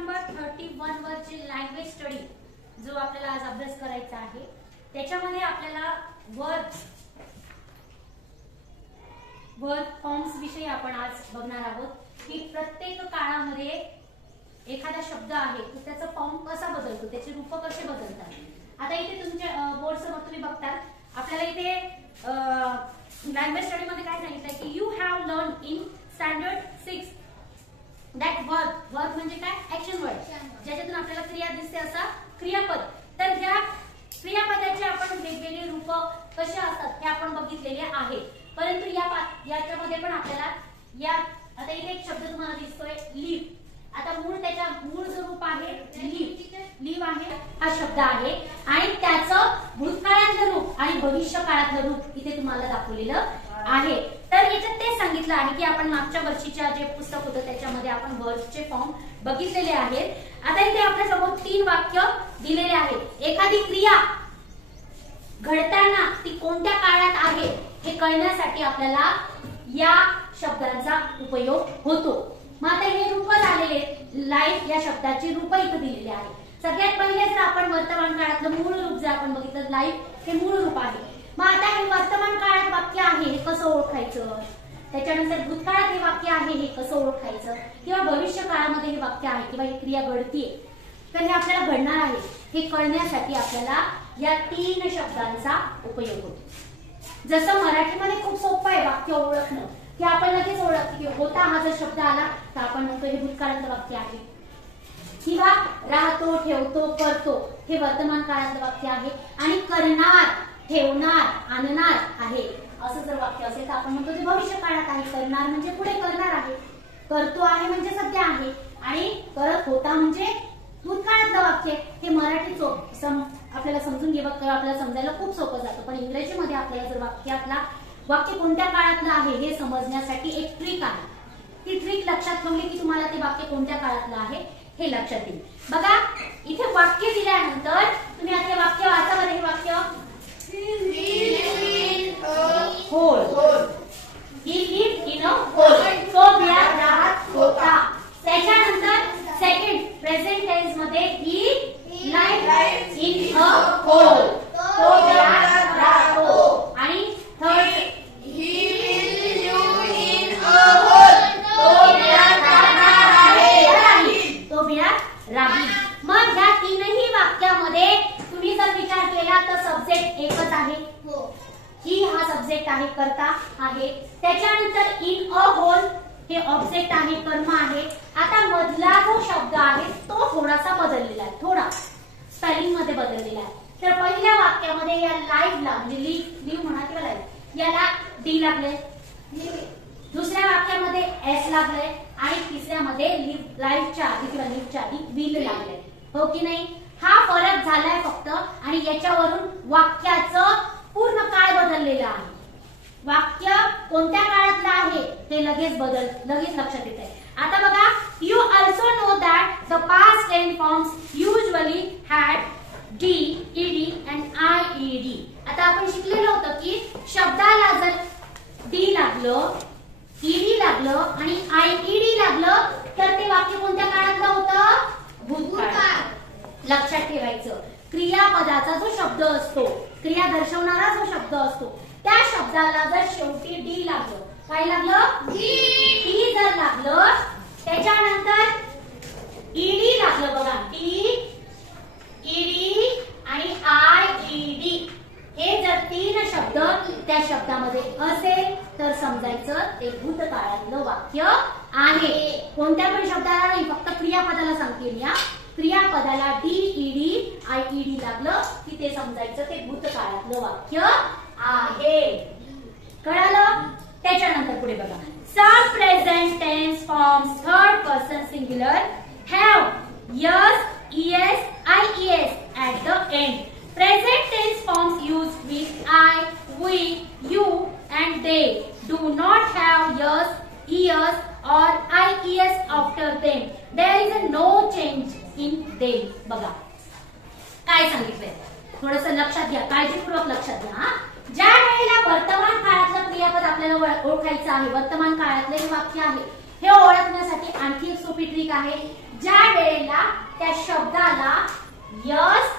Number 31 वरची language study जो आपल्याला आज अभ्यास करायचा आहे त्याच्यामध्ये आपल्याला वर्ब फॉर्म्स विषयी आपण आज बघणार आहोत की प्रत्येक काळामध्ये एखादा शब्द आहे तर त्याचा फॉर्म कसा बदलतो, त्याचे रूप कसे बदलतात। आता इथे तुमच्या बोर्ड समोर तुम्ही बघता आपल्याला इथे लँग्वेज स्टडी मध्ये काय सांगितलंय की you have learn in standard 6 that verb म्हणजे काय, ऍक्शन वर्ड, ज्याच्यातून आपल्याला क्रिया दिसते असा क्रियापद। तर ह्या क्रियापदाचे आपण वेगवेगळे रूप कसे असतात हे आपण बघितलेले आहे। परंतु याच्यामध्ये पण आपल्याला आता इथे एक शब्द तुम्हाला दिसतोय लिव्ह। आता मूळ जो रूप आहे लिव्ह आहे हा शब्द आहे आणि त्याचं भूतकाळातलं रूप आणि भविष्य काळातलं रूप इथे तुम्हाला दाखवलेलं आहे। तर याच्यात ते सांगितलं आहे की आपण मागच्या वर्षीच्या जे पुस्तक होतं त्याच्यामध्ये आपण वर्बचे फॉर्म बघितलेले आहेत। आता इथे आपल्या समोर 3 वाक्य दिलेले आहेत। एखादी क्रिया घडताना ती कोणत्या काळात आहे हे कळण्यासाठी आपल्याला या शब्दांचा उपयोग होतो। मग आता हे रूप झालेले लाईफ या शब्दाची रूप इथे दिलेली आहे। सगळ्यात पहिले जर आपण वर्तमान काळातलं मूळ रूप जर आपण बघितलं लाईफ हे मूळ रूप आहे। मग आता हे वर्तमान काळात वाक्य आहे हे कसं ओळखायचं, त्याच्यानंतर भूतकाळात हे वाक्य आहे हे कसं ओळखायचं, किंवा भविष्य काळामध्ये हे वाक्य आहे किंवा ही क्रिया घडतीये तर हे आपल्याला घडणार आहे हे कळण्यासाठी आपल्याला या 3 शब्दांचा उपयोग होतो। जसं मराठीमध्ये खूप सोपं आहे वाक्य ओळखणं की आपण लगेच ओळखतो की होता हा जर शब्द आला तर आपण म्हणतो हे भूतकाळातलं वाक्य आहे, किंवा राहतो, ठेवतो, करतो हे वर्तमान काळातलं वाक्य आहे, आणि करणार, ठेवणार, आणणार आहे असं जर वाक्य असेल तर आपण म्हणतो ते भविष्य काळात आहे। करणार म्हणजे पुढे करणार आहे, करतो आहे म्हणजे सध्या आहे, आणि करत होता म्हणजे भूतकाळातलं वाक्य। हे मराठीत आपल्याला समजून घ्यावं किंवा आपल्याला समजायला खूप सोपं जातं, पण इंग्रजीमध्ये आपल्याला जर वाक्य कोणत्या काळातलं आहे हे समजण्यासाठी एक ट्रिक आहे। ती ट्रिक लक्षात ठेवली की तुम्हाला ते वाक्य कोणत्या काळातलं आहे हे लक्षात येईल। बघा इथे वाक्य दिल्यानंतर तुम्ही आता वाक्य वाचा बरं। हे वाक्य He lived in a hole. तो बिळात राहत होता। त्याच्यानंतर सेकंड प्रेझेंट टेन्स मध्ये he lived in a hole. तो बिळात राहतो। आणि third he will live in a hole. तो बिळात राहणार आहे। तो बिळात राहील। मग ह्या 3ही वाक्यामध्ये तुम्ही जर विचार केला तर सब्जेक्ट एकच आहे, ही हा सब्जेक्ट आहे, कर्ता आहे। त्याच्यानंतर इन अ होल हे ऑब्जेक्ट आहे, कर्म आहे। आता मधला जो शब्द आहे तो थोडासा बदललेला आहे, थोडा स्पेलिंग मध्ये बदललेला आहे। तर पहिल्या वाक्यामध्ये या लाईव्हला म्हणजे लिव्ह म्हणा किंवा लाईव्ह याला डी लागले, दुसऱ्या वाक्यामध्ये एस लागले, आणि तिसऱ्यामध्ये लाईव्हच्या आधी किंवा लिव्हच्या आधी विल लागले, हो की नाही। हा फरक झालाय फक्त, आणि याच्यावरून वाक्याचं पूर्ण काळ बदललेला आहे। वाक्य कोणत्या काळातलं आहे हे लगेच लक्षात येत आहे। आता बघा, you also know that the past tense forms usually had D, ED and IED. आता आपण शिकलेलो होतं की शब्दाला जर डी लागलं, ईडी लागलं आणि आयईडी लागलं तर ते वाक्य कोणत्या काळातलं होतं, भूतकाळ। लक्षात ठेवायचं, क्रियापदाचा जो शब्द असतो, क्रिया दर्शवणारा जो शब्द असतो त्या शब्दाला जर शेवटी डी लागलं, काय लागलं, डी जर लागलं, त्याच्यानंतर ईडी लागलं, बघा डी, ईडी आणि आयईडी हे जर 3 शब्द त्या शब्दामध्ये असेल तर समजायचं ते भूतकाळातलं वाक्य आहे। कोणत्या पण शब्दाला नाही, फक्त क्रियापदाला सांगते मी। क्रियापदाला डी, ईडी, आयईडी लागलं की ते समजायचं ते भूतकाळातलं वाक्य आहे। कळालं? त्याच्यानंतर पुढे बघा, some present tense forms third person singular have S, ES, IES at the end. Present tense forms used with I, we, you and they do not have yes, es or ies after them. There is no change in them. बघा काय सांगितलंय, थोडंसं लक्षात घ्या, काळजीपूर्वक लक्षात घ्या। ज्या वेळेला वर्तमान काळातलं क्रियापद आपल्याला ओळखायचं आहे, वर्तमान काळातले हे वाक्य आहे हे ओळखण्यासाठी आणखी एक सोपी ट्रिक आहे। ज्या वेळेला त्या शब्दाला यस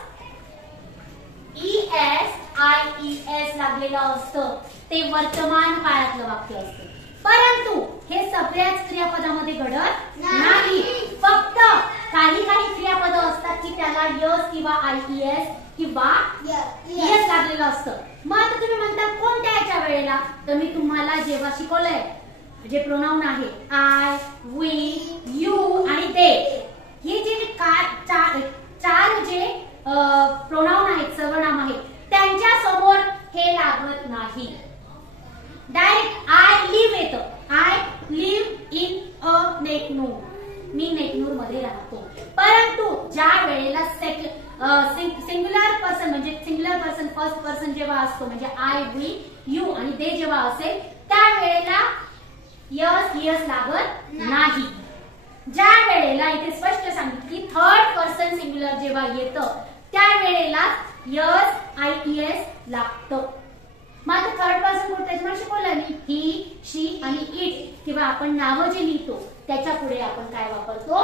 ES लागलेलं असतं ते वर्तमान काळातलं वाक्य असतं. परंतु हे सगळ्याच क्रियापदामध्ये घडत नाही. फक्त काही क्रियापद असतात की त्याला यस किंवा IES किंवा ES लागलेलं असतं. मग आता तुम्ही म्हणता कोणत्या याच्या वेळेला, तर मी तुम्हाला जेव्हा शिकवलंय जे प्रोनाउन आहे आय, वी, यू आणि दे, हे जे चार जे प्रोनाउन आहेत, सर्वनाम आहेत, त्यांच्या समोर हे लागत नाही. डायरेक्ट आय लिव्ह येतं. आय लिव्ह इन अ नेकनूर, मी नेकनूर मध्ये राहतो. परंतु ज्या वेळेला सिंग्युलर पर्सन म्हणजे सिंग्युलर पर्सन फर्स्ट पर्सन जेव्हा असतो म्हणजे आय, वी, यू आणि दे जेव्हा असेल त्यावेळेला यस लागत नाही. ज्या वेळेला इथे स्पष्ट सांगितलं की थर्ड पर्सन सिंग्युलर जेव्हा येतं त्यावेळेला यस IES लागतं. मग आता थर्ड पर्सन कुठे तुम्हाला शिकवलं मी, ही, शी आणि इट किंवा आपण नावं जे लिहितो त्याच्या पुढे आपण काय वापरतो,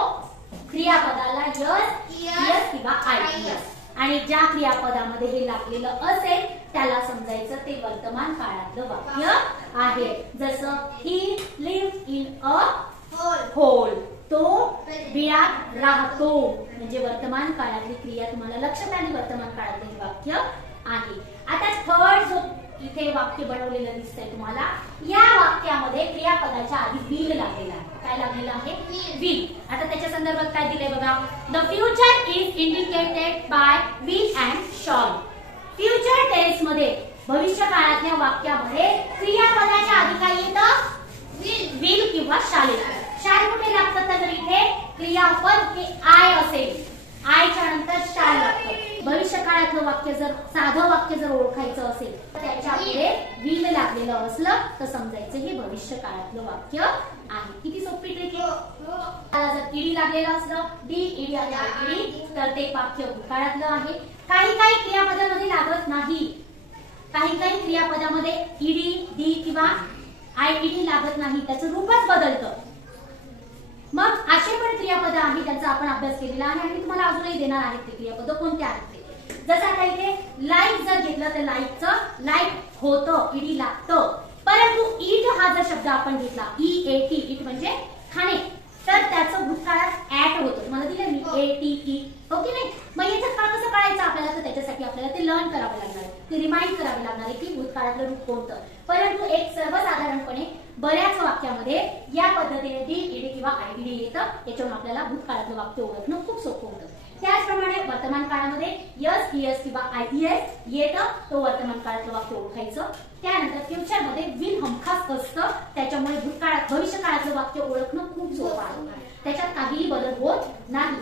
क्रियापदाला यस किंवा IES. आणि ज्या क्रियापदामध्ये हे लागलेलं असेल त्याला समजायचं ते वर्तमान काळातलं वाक्य आहे. जसं ही लिव्ह इन अ होल, तो बिळात राहतो, म्हणजे वर्तमान काळातली क्रिया तुम्हाला लक्षात आली, वर्तमान काळातलं वाक्य आहे. आता थर्ड जो इथे वाक्य बनवलेलं दिसतंय तुम्हाला, या वाक्यामध्ये क्रियापदाच्या आधी विल लागलेला आहे. काय लागलेलं आहे, विल. आता त्याच्या संदर्भात काय दिलंय बघा, the future is indicated by will and shall. Future tense मध्ये भविष्य काळातल्या वाक्यामध्ये क्रियापदाच्या आधी काय येतं, विल किंवा शाल येतं. शाल कुठे लागतं, तर इथे क्रियापद हे आय असेल, आयच्या नंतर शाल लागतं. भविष्य काळातलं वाक्य जर साधं वाक्य जर ओळखायचं असेल तर त्याच्या पुढे विल लागलेलं असलं तर समजायचं हे भविष्य काळातलं वाक्य आहे. किती सोपी ट्रिक आहे. जर ईडी लागलेलं असलं, डी तर ते वाक्य भूतकाळातलं आहे. काही क्रियापदामध्ये लागत नाही. काही क्रियापदामध्ये ईडी, डी किंवा IED लागत नाही, त्याचं रूपच बदलतं. मग असे पण क्रियापद आहेत त्यांचा आपण अभ्यास केलेला आहे आणि तुम्हाला अजूनही देणार आहेत ते क्रियापद कोणते आहेत ते. जसं आता इथे लाईट जर घेतलं तर लाईटचं लाईट होतं, ईडी लागतं. परंतु ईट हा जर शब्द आपण घेतला EAT, ईट म्हणजे खाणे, तर त्याचं भूतकाळात ऍट होतं. तुम्हाला दिलं मी ATE, हो की नाही. मग याचं काळ कसं कळायचं आपल्याला, तर त्याच्यासाठी आपल्याला ते लर्न करावं लागणार आहे, ते रिमाइंड करावे लागणार आहे की भूतकाळातलं रूप कोणतं. परंतु एक सर्वसाधारणपणे बऱ्याच वाक्यामध्ये या पद्धतीने DED किंवा IED येतं, याच्यावरून आपल्याला भूतकाळातलं वाक्य ओळखणं खूप सोपं होतं. त्याचप्रमाणे वर्तमान काळामध्ये यस, ES किंवा IES येतं, तो वर्तमान काळातलं वाक्य ओळखायचं. त्यानंतर फ्युचर मध्ये विल हमखास असतं, त्याच्यामुळे भूतकाळात भविष्य काळातलं वाक्य ओळखणं खूप सोपं आहे. त्याच्यात काहीही बदल होत नाही.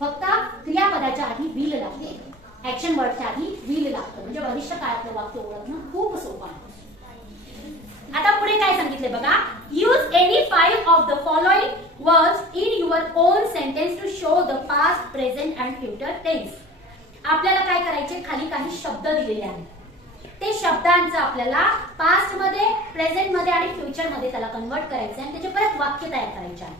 फक्त क्रियापदाच्या आधी विल लागते, ऍक्शन वर्डच्या आधी विल लागतं, म्हणजे भविष्य काळातलं वाक्य ओळखणं खूप सोपं आहे. आता पुढे काय सांगितले बघा, use any 5 of the following words in your own sentence to show the past, present and future tense. आपल्याला काय करायचे, खाली काही शब्द दिलेले आहेत, ते शब्दांचं आपल्याला पास्ट मध्ये, प्रेझेंट मध्ये आणि फ्युचर मध्ये त्याला कन्वर्ट करायचं आणि त्याचे परत वाक्य तयार करायचे आहे.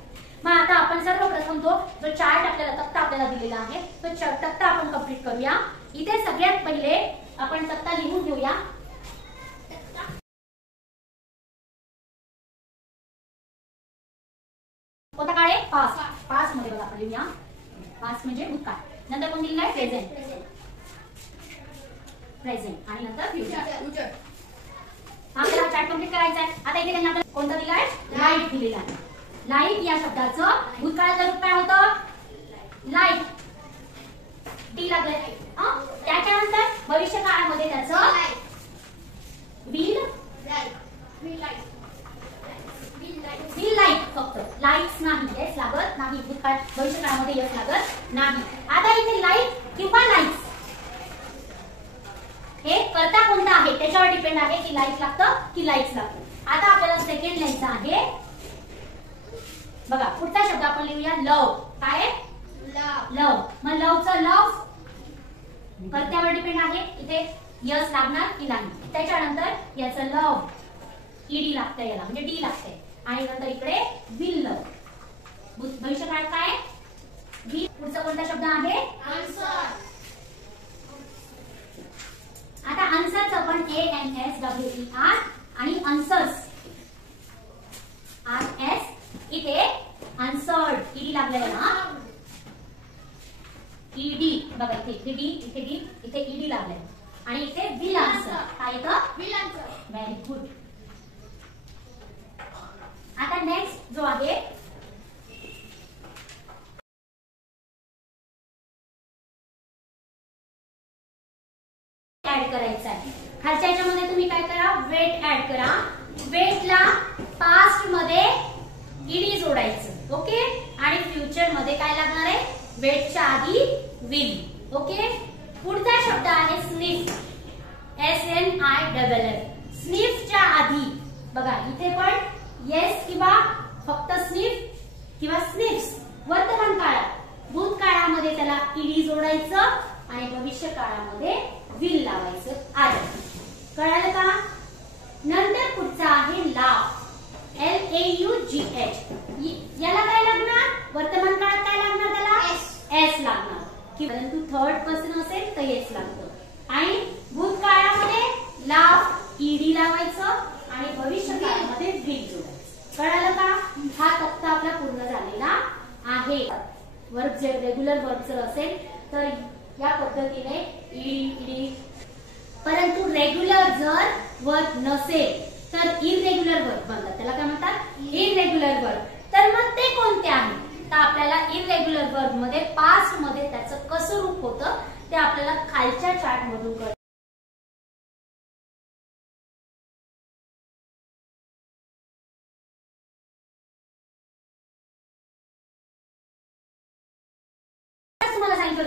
मग आता आपण सर्वप्रथम तो जो चार्ट आपल्याला तक्ता आपल्याला दिलेला आहे तो तक्ता आपण कंप्लीट करूया. इथे सगळ्यात पहिले आपण तक्ता लिहून घेऊया. कोणता काळ आहे, पास्ट. पास्ट मध्ये बघा आपण लिहूया, पास्ट म्हणजे भूतकाळ. नंतर कोण दिलेला आहे, प्रेझेंट, प्रेझेंट आणि नंतर फ्युचर. आपल्याला चार्ट कंप्लीट करायचा आहे. आता इथे त्यांनी आपल्याला कोणता दिला आहे, लाईट दिलेला आहे. लाईट या शब्दाचं भूतकाळाचं रूप काय होतं, लाईट, टी लागले. त्याच्यानंतर भविष्य काळामध्ये त्याचं विल लाईट, फक्त लाईट्स नाही, यस लागत नाही. भूतकाळ भविष्य काळामध्ये यस लागत नाही. आता इथे लाईट किंवा लाईट्स हे कर्ता कोणता आहे त्याच्यावर डिपेंड आहे की लाईट लागतं की लाईट्स लागतं. आता आपल्याला सेकंड लिहायचं आहे बघा. पुढचा शब्द आपण लिहूया लव. काय, लव. मग लवचं लव कर्त्यावर डिपेंड आहे, इथे यस लागणार की नाही. त्याच्यानंतर याचं लव ईडी लागतंय, याला म्हणजे डी लागतंय आणि नंतर इकडे विल लव. भविष्य काळात काय, शब्द आहे आता आन्सर्स आपण ANSWER आणि आन्सर्स RS इथे आन्सर्ड ईडी लागलेला ना ईडी बघा इथे डी इथे ईडी लागलाय आणि इथे विल आन्सर काय येतं विल आन्सर व्हेरी गुड आता नेक्स्ट जो आहे ऍड करायचा आहे खालच्या याच्यामध्ये तुम्ही काय करा वेट ऍड करा वेटला पास्ट मध्ये ईडी जोडायचं ओके आणि फ्युचर मध्ये काय लागणार आहे वेटच्या आधी विल ओके पुढचा शब्द आहे स्निफ SNIFF स्निफच्या आधी बघा इथे पण येस किंवा फक्त स्निफ किंवा स्निफ्स वर्तमान काळात भूतकाळामध्ये त्याला ईडी जोडायचं आणि भविष्य काळामध्ये विल लावायचं आलं कळालं का नंतर पुढचा आहे लाव LAUGH याला काय लागणार वर्तमान काळात काय लागणार त्याला S लागणार की परंतु थर्ड पर्सन असेल तर S लागतं आणि भूतकाळामध्ये लाव ईडी लावायचं आणि भविष्य काळामध्ये विल जोडायचं कळालं का हा तक्ता आपला पूर्ण झालेला आहे वर्ब जे रेग्युलर वर्ब जर असेल तर या पद्धतीने ईडी परंतु रेग्युलर जर वर्ब नसेल तर इरेग्युलर वर्ब बनतात त्याला काय म्हणतात इरेग्युलर वर्ब तर मग ते कोणते आहे तर आपल्याला इरेग्युलर वर्ब मध्ये पास्ट मध्ये त्याचं कसं रूप होतं ते आपल्याला खालच्या चार्ट मधून कळतं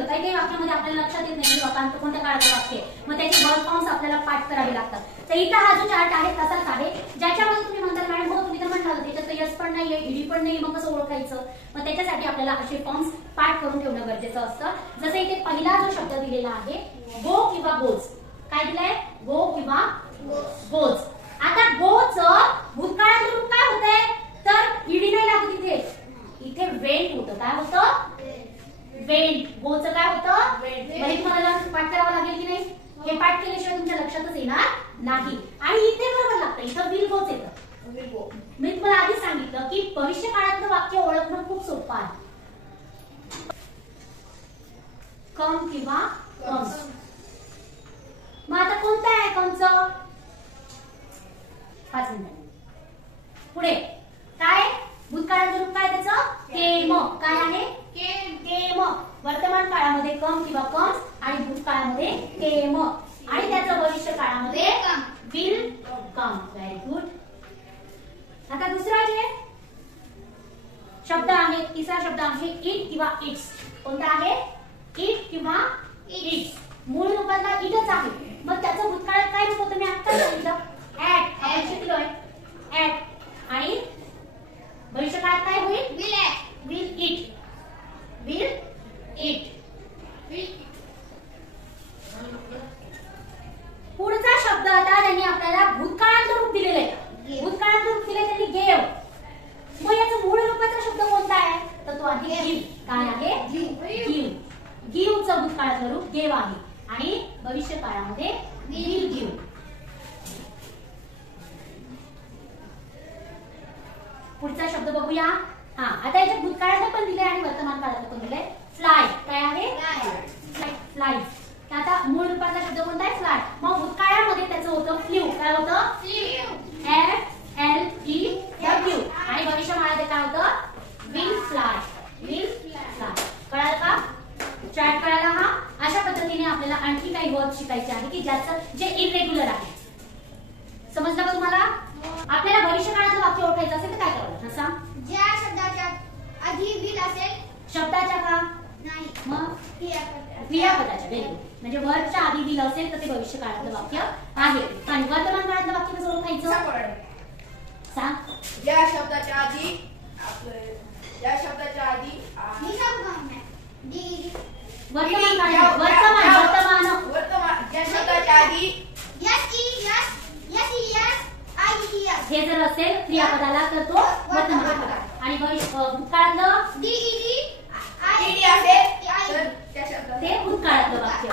काही वाक्यामध्ये आपल्याला लक्षात येत नाही वाक्यांत कोणत्या काळाचं वाक्य मग त्याचे वर्ब फॉर्म्स आपल्याला पाठ करावे लागतात तर इथं हा जो चार्ट आहे तसाच आहे ज्याच्यामध्ये तुम्ही म्हणता मॅडम हो तुम्ही तर म्हणाल त्याच्यात यस पण नाहीये ईडी पण नाही मग कसं ओळखायचं मग त्याच्यासाठी आपल्याला असे फॉर्म्स पाठ करून ठेवणं गरजेचं असतं जसं इथे पहिला जो शब्द दिलेला आहे गो किंवा गोज काय दिलंय गो किंवा गोज आता गोचं भूतकाळात रूप काय होतंय तर ईडी नाही लागत इथे वेंट होतं काय होतं वेंट गोचं काय होतं वेंट तुम्हाला पाठ करावं लागेल की नाही हे पाठ केल्याशिवाय तुमच्या लक्षातच येणार नाही आणि इथे बरोबर लागतं इथं विल गोच येतं मी तुम्हाला आधी सांगितलं की भविष्य काळातलं वाक्य ओळखणं खूप सोपं आहे कम किंवा कम्स मग आता कोणतं आहे कमचं 5 मिनिट पुढे काय भूतकाळाचं रूप काय त्याचं केम काय आहे केम वर्तमान काळामध्ये कम किंवा कम्स आणि भूतकाळामध्ये केम आणि त्याचं भविष्य काळामध्ये विल कम व्हेरी गुड आता दुसरा जे शब्द आहे तिसरा शब्द आहे इट किंवा इट्स कोणता आहे इट किंवा इट्स मूळ रूपातला इटच आहे मग त्याचं भूतकाळात काय रूप होतं मी आता सांगितलं ऍट आपण शिकलोय ऍट आणि भविष्य काळात काय होईल विल इट पुढचा शब्द आता त्यांनी आपल्याला भूतकाळातलं रूप दिलेलं आहे भूतकाळातलं रूप दिलंय त्यांनी गेव मग याचा मूळ रूपाचा शब्द कोणता आहे तर तो आहे गिव काय आहे गिवचं भूतकाळातलं रूप गेव आहे आणि भविष्य काळामध्ये विल गिव पुढचा शब्द बघूया हा आता याच्यात भूतकाळातलं पण दिलंय आणि वर्तमान काळातलं पण दिलंय फ्लाय काय आहे फ्लाय आता मूळ रूपातला शब्द कोणता आहे फ्लाय मग भूतकाळामध्ये त्याचं होतं फ्ल्यू काय होतं FLEW आणि भविष्यकाळामध्ये काय होतं विल फ्लाय कळालं का चार्ट कळाला हा अशा पद्धतीने आपल्याला आणखी काही वर्ब शिकायचे आहे की ज्याचं जे इरेग्युलर आहे समजलं का तुम्हाला आपल्याला भविष्य काळाचं वाक्य ओळखायचं असेल तर काय करावं सांग ज्या शब्दाच्या आधी विल असेल शब्दाच्या का नाही मग क्रियापदाच्या व्हेरी गुड म्हणजे वर्बच्या आधी विल असेल तर ते भविष्य काळातलं वाक्य आहे आणि वर्तमान काळातलं वाक्य कसं ओळखायचं सांग या शब्दाच्या आधी वर्तमान या शब्दाच्या आधी हे जर असेल क्रियापदाला तर तो वर्तमान काळ आणि भूतकाळातलं ईडी असेल तर भूतकाळातलं वाक्य.